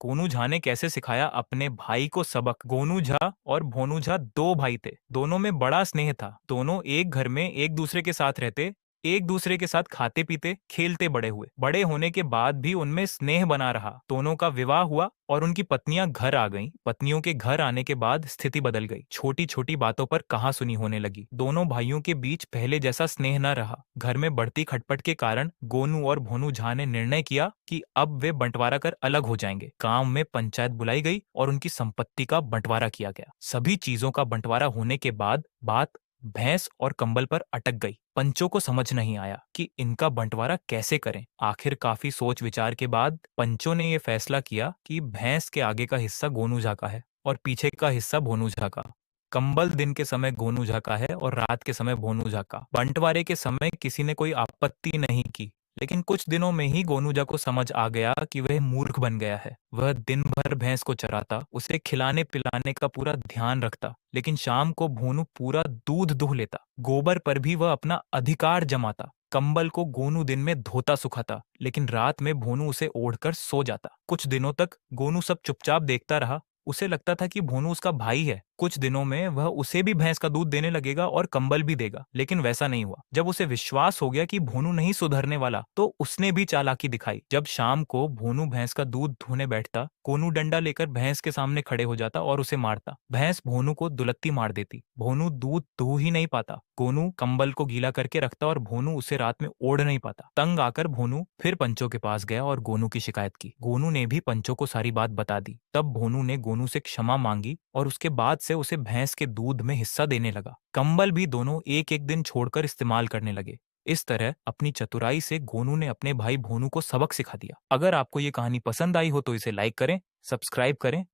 गोनू झा ने कैसे सिखाया अपने भाई को सबक। गोनू झा और भोनू झा दो भाई थे, दोनों में बड़ा स्नेह था। दोनों एक घर में एक दूसरे के साथ रहते, एक दूसरे के साथ खाते पीते खेलते बड़े हुए। बड़े होने के बाद भी उनमें स्नेह बना रहा। दोनों का विवाह हुआ और उनकी पत्नियां घर आ गईं। पत्नियों के घर आने के बाद स्थिति बदल गई। छोटी छोटी बातों पर कहासुनी होने लगी। दोनों भाइयों के बीच पहले जैसा स्नेह न रहा। घर में बढ़ती खटपट के कारण गोनू और भोनू झा ने निर्णय किया कि अब वे बंटवारा कर अलग हो जाएंगे। गांव में पंचायत बुलाई गई और उनकी संपत्ति का बंटवारा किया गया। सभी चीजों का बंटवारा होने के बाद बात भैंस और कंबल पर अटक गई। पंचों को समझ नहीं आया कि इनका बंटवारा कैसे करें। आखिर काफी सोच विचार के बाद पंचों ने यह फैसला किया कि भैंस के आगे का हिस्सा गोनू झा का है और पीछे का हिस्सा भोनू झा का। कंबल दिन के समय गोनू झा का है और रात के समय भोनू झा का। बंटवारे के समय किसी ने कोई आपत्ति नहीं की, लेकिन कुछ दिनों में ही गोनूजा को समझ आ गया कि वह मूर्ख बन गया है। वह दिन भर भैंस को चराता, उसे खिलाने पिलाने का पूरा ध्यान रखता, लेकिन शाम को भोनू पूरा दूध दुह लेता। गोबर पर भी वह अपना अधिकार जमाता। कंबल को गोनू दिन में धोता सुखाता, लेकिन रात में भोनू उसे ओढ़कर सो जाता। कुछ दिनों तक गोनू सब चुपचाप देखता रहा। उसे लगता था कि भोनू उसका भाई है। कुछ दिनों में वह उसे भी भैंस का दूध देने लगेगा और कंबल भी देगा, लेकिन वैसा नहीं हुआ। जब उसे विश्वास हो गया कि भोनू नहीं सुधरने वाला, तो उसने भी चालाकी दिखाई। जब शाम को भोनू भैंस का दूध धोने बैठता, गोनू डंडा लेकर भैंस के सामने खड़े हो जाता और उसे मारता। भैंस भोनू को दुलत्ती मार देती। भोनू दूध दुह ही नहीं पाता। गोनू कंबल को गीला करके रखता और भोनू उसे रात में ओढ़ नहीं पाता। तंग आकर भोनू फिर पंचों के पास गया और गोनू की शिकायत की। गोनू ने भी पंचों को सारी बात बता दी। तब भोनू ने गोनू से क्षमा मांगी और उसके बाद से उसे भैंस के दूध में हिस्सा देने लगा। कंबल भी दोनों एक एक दिन छोड़कर इस्तेमाल करने लगे। इस तरह अपनी चतुराई से गोनू ने अपने भाई भोनू को सबक सिखा दिया। अगर आपको ये कहानी पसंद आई हो तो इसे लाइक करें, सब्सक्राइब करें